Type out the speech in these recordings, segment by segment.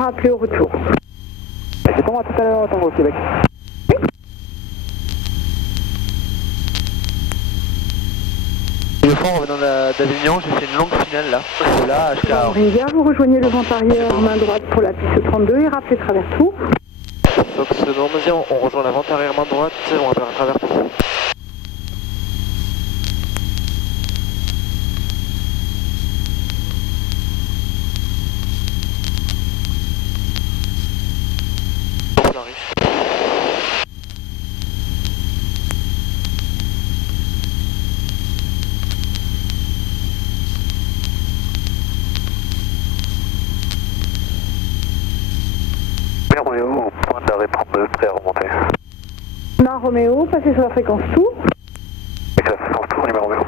rappeler au retour. C'est pour moi tout à l'heure, Tango Québec. Une fois en revenant d'Avignon, j'ai fait une longue finale là. De là jusqu'à... Rivière, vous rejoignez le vent arrière, main droite pour la piste 32 et rappelez travers tout. Donc Normandie, on rejoint la vente arrière main droite, on rappelle à travers tout. On arrive. Roméo, point d'arrêt 32, prêt à remonter. Mar Roméo, passez sur la fréquence tout. Et la fréquence tour, numéro Roméo.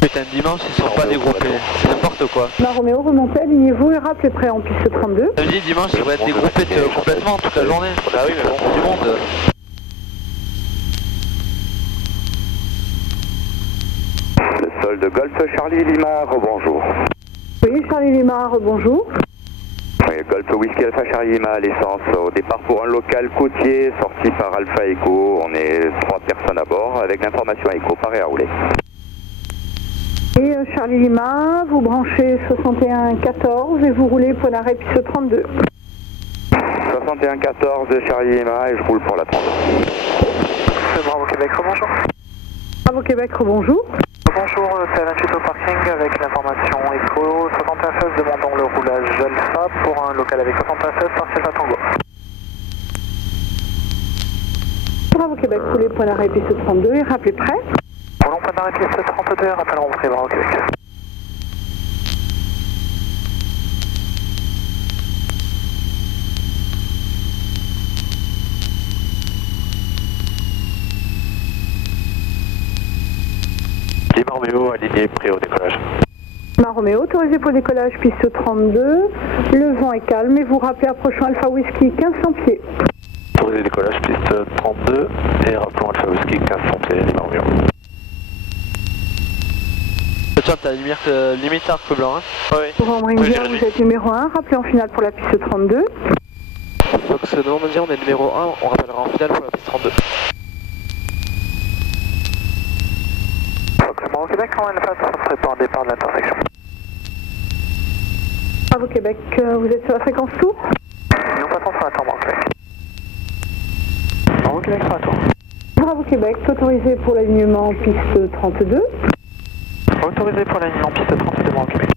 Putain, dimanche, ils sont pas dégroupés, c'est n'importe quoi. Mar Roméo, remontez, alignez-vous et rappelez prêt en piste 32. Ça veut dire dimanche, ils vont être dégroupés complètement toute la journée. Ah oui, mais bon, du monde. Le sol de Golf Charlie Lima, rebonjour. Oui, Charlie Lima, bonjour. Oui, Golf Whisky Alpha Charlie Lima à l'essence. Au départ pour un local côtier, sorti par Alpha Echo. On est 3 personnes à bord avec l'information Echo, paré à rouler. Et Charlie Lima, vous branchez 6114 et vous roulez point d'arrêt piste 32. 6114 de Charlie Lima et je roule pour la 32. C'est Bravo Québec, rebonjour. Bravo Québec, bonjour. Bonjour, c'est 28 au parking avec l'information Echo 7116, demandons le roulage Alpha pour un local avec 7116 par Alpha Tango. Bravo Québec, roulez point d'arrêt piste 32 et rappelez prêt. Roulons point d'arrêt piste 32, rappel rentrée, Bravo Québec. Lima Roméo, aligné, prêt au décollage. Mar Roméo, autorisé pour décollage piste 32. Le vent est calme et vous rappelez approchant Alpha Whisky 1500 pieds. Autorisé décollage piste 32 et rappelons Alpha Whisky 1500 pieds, Lima Roméo. Tiens, t'as limite arc blanc, hein. Oui. Pour Rivière, vous êtes numéro 1, rappelez en finale pour la piste 32. Donc c'est Normandie, on est numéro 1, on rappellera en finale pour la piste 32. Bravo Québec, on Alpha, ça serait pas un départ de l'intersection. Bravo Québec, vous êtes sur la fréquence tout. Nous passons sur la tour, Bravo Québec. Bravo Québec sur la tour. Bravo Québec, autorisé pour l'alignement piste 32. Autorisé pour l'alignement piste 32, Bravo Québec.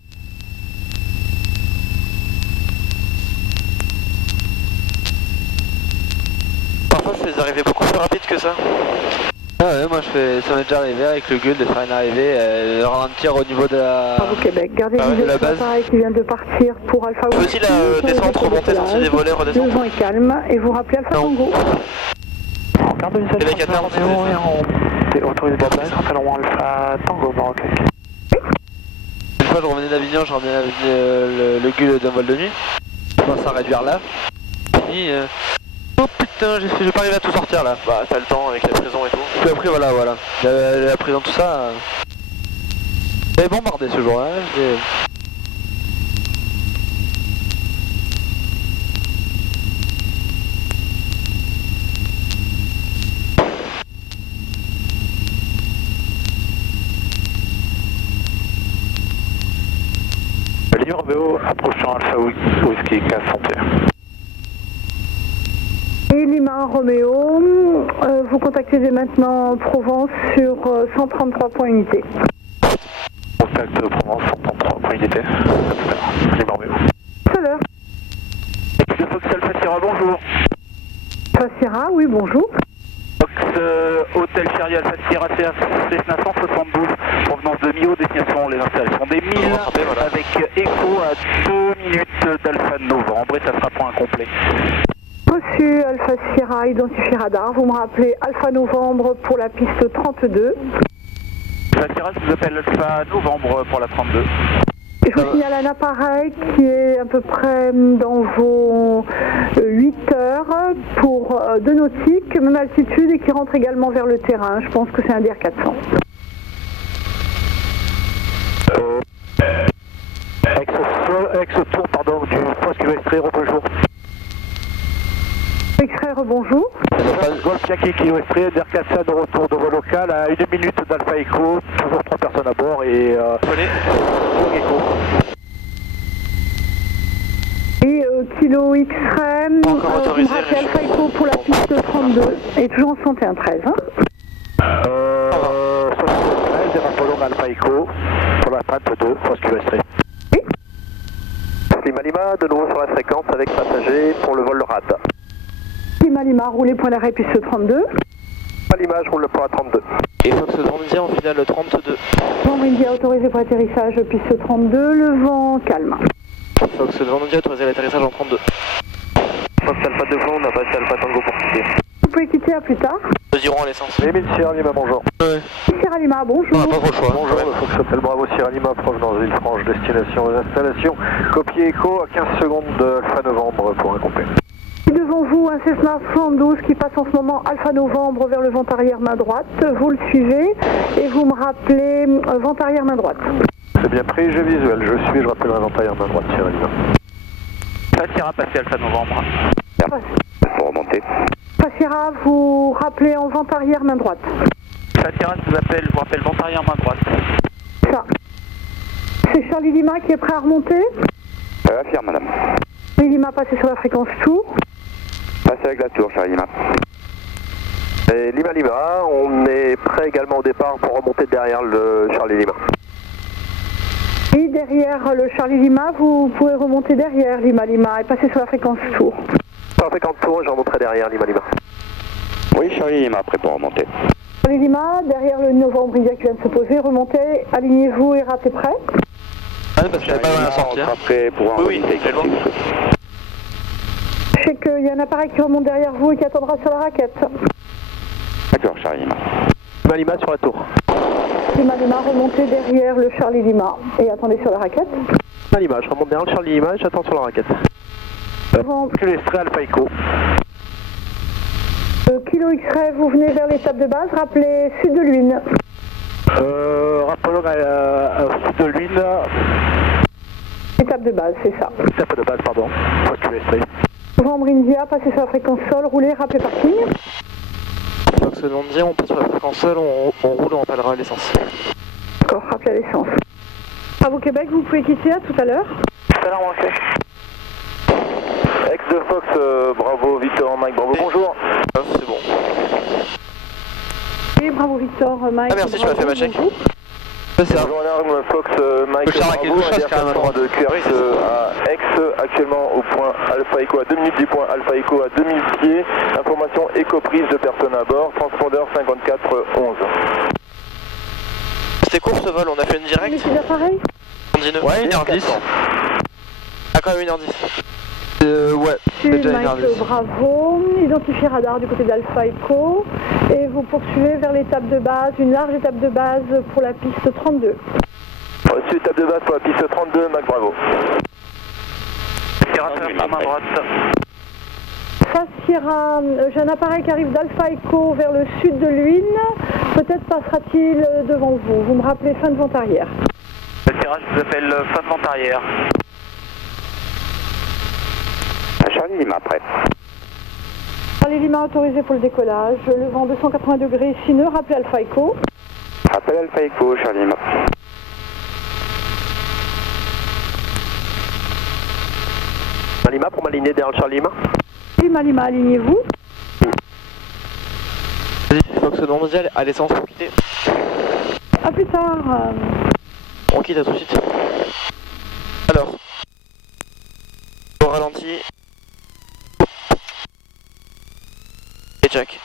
Parfois, c'est des arrivées beaucoup plus rapides que ça. Ah ouais, moi ça m'est déjà arrivé avec le gueule de faire une arrivée, de ralentir au niveau de la... Bravo Québec, gardez de la base. l'appareil qui vient de partir pour Alpha Faut Whisky. aussi la descente, remonter, sortir des volets, Le redescendre. vent est calme et vous rappelez Alpha Non. Tango. On garde le Québec à terre, on autorisé de base, rappelons Alpha Tango, Bravo Québec. Une fois je revenais d'Avignon, je revenais avec le gueule d'un vol de nuit. Je commence à réduire là. Fini, oh putain, j'ai pas arrivé à tout sortir là. Bah t'as le temps avec la prison et tout. Puis après voilà. La prison, tout ça. J'avais bombardé ce jour-là. Lima Roméo, approchant Alpha Whisky 1500 pieds. Et Lima Roméo, vous contactez dès maintenant Provence sur 133 points unité. Contact Provence 133 points unité. À tout à l'heure. Lima Roméo. Tout à l'heure. Équipe de Fox Alpha Sierra, bonjour. Sierra, oui, bonjour. Fox Hôtel Charlie Alpha Sierra Cessna 172, provenance de Mio, destination les installations des 1000, avec écho à 2 minutes d'Alpha Novembre et ça sera point incomplet. Reçu Alpha Sierra, identifié radar, vous me rappelez Alpha Novembre pour la piste 32. Alpha Sierra, je vous appelle Alpha Novembre pour la 32. Je vous signale un appareil qui est à peu près dans vos 8 heures pour 2 nautiques, même altitude et qui rentre également vers le terrain. Je pense que c'est un DR400. Access X-Ray, bonjour. X-Ray, rebonjour. Golf Yankee Kilo X-Ray, DER4 de retour de vol local à 1 minute d'Alpha Echo, toujours 3 personnes à bord et Echo. Et Kilo X-Ray, vous me rappelez Alpha Echo pour la piste 32 et toujours en 6113. Hein 73 et Rapolong Alpha Echo pour la pente 2, post Kilo X-Ray. Lima Lima, de nouveau sur la fréquence avec passager pour le vol RAD. Lima Lima, roulez point d'arrêt piste 32. Lima Lima, je roule le point à 32. Et Fox India en finale 32. Vent India autorisé pour atterrissage piste 32, le vent calme. Fox India autorisé l'atterrissage en 32. Fox Alpha 2 on a passé Alpha Tango pour quitter. Vous pouvez quitter à plus tard. Mesurons l'essence. Émile Sierra Lima, bonjour. Sierra Lima, bonjour. On n'a pas trop le choix. Bonjour, le Fox Hotel Bravo Sierra Lima, provenance Villefranche, destination des installations. Copier Echo à 15 secondes de Alpha Novembre pour un complet. Devant vous, un Cessna 112 qui passe en ce moment Alpha Novembre vers le vent arrière main droite. Vous le suivez et vous me rappelez vent arrière main droite. C'est bien pris, j'ai visuel. Je rappelle un vent arrière main droite, Sierra Lima. Sierra passé Alpha Novembre. Pour remonter. Sierra, vous rappelez en vent arrière main droite. Sierra, je vous rappelle vent arrière main droite. Ça. C'est Charlie Lima qui est prêt à remonter. Affirme, madame. Charlie Lima, passez sur la fréquence tour. Passez avec la tour, Charlie Lima. Et Lima Lima, on est prêt également au départ pour remonter derrière le Charlie Lima. Et derrière le Charlie Lima, vous pouvez remonter derrière Lima Lima et passer sur la fréquence tour. Sur la fréquence tour, je remonterai derrière Lima Lima. Oui, Charlie Lima, prêt pour remonter. Charlie Lima, derrière le Novembre India qui vient de se poser, remontez, alignez-vous et rappelez prêt. Ah, parce qu'il n'y a pas moyen de sortir. Après pour un Oui, c'est loin. Je sais qu'il y a un appareil qui remonte derrière vous et qui attendra sur la raquette. D'accord, Charlie Lima. Lima Lima sur la tour. Lima Lima, remontez derrière le Charlie Lima et attendez sur la raquette. Lima Lima, je remonte derrière le Charlie Lima et j'attends sur la raquette. Kilo X-Ray Alpha Echo. Kilo X-Ray, vous venez vers l'étape de base, rappelez sud de Lune. Rapolong sud de Lune. Étape de base, c'est ça. Étape de base, pardon. Post Kilo X-Ray. Novembre India, passez sur la fréquence sol, roulez, rappelez parking. Fox India, on passe sur la fréquence seule, on roule, on rappellera l'essence. D'accord, rappelez à l'essence. Bravo Québec, vous pouvez quitter, à tout à l'heure. Tout à l'heure, ok. Ex de Fox, bravo Victor, Mike, bravo, bonjour. C'est bon. Et bravo Victor, Mike. Ah merci, je m'ai fait ma check. C'est ça. Bonjour Alarme, Fox, Mike, bravo, de QRX à Ex, actuellement au point Alpha Echo à 2 minutes du point Alpha Echo à 2000 pieds. Information éco-prise de personnes à bord, transpondeur 5411. C'était court ce vol, on a fait une directe. Messieurs d'appareil. Ouais, 1h10. Ah quand même 1h10. Ouais, c'est C'est déjà Mike 1h10. Bravo, identifié radar du côté d'Alpha Echo et vous poursuivez vers l'étape de base, une large étape de base pour la piste 32. Reçu étape de base pour la piste 32, Mike Bravo. Sierra main droite. Ça, Sierra, j'ai un appareil qui arrive d'Alpha Echo vers le sud de Lune. Peut-être passera-t-il devant vous. Vous me rappelez fin de vent arrière. Sierra, je vous appelle fin de vent arrière. Charlie Lima, prêt. Charlie Lima autorisé pour le décollage. Le vent 280 degrés sineux, rappelez Alpha Echo. Rappel Alpha Echo, Charlie Lima. Lima pour m'aligner derrière le Charlie Lima. Lima Lima, alignez-vous. Vas-y, Fox India à l'essence pour quitter. A plus tard. On quitte à tout de suite. Alors, au ralenti. Et Jack.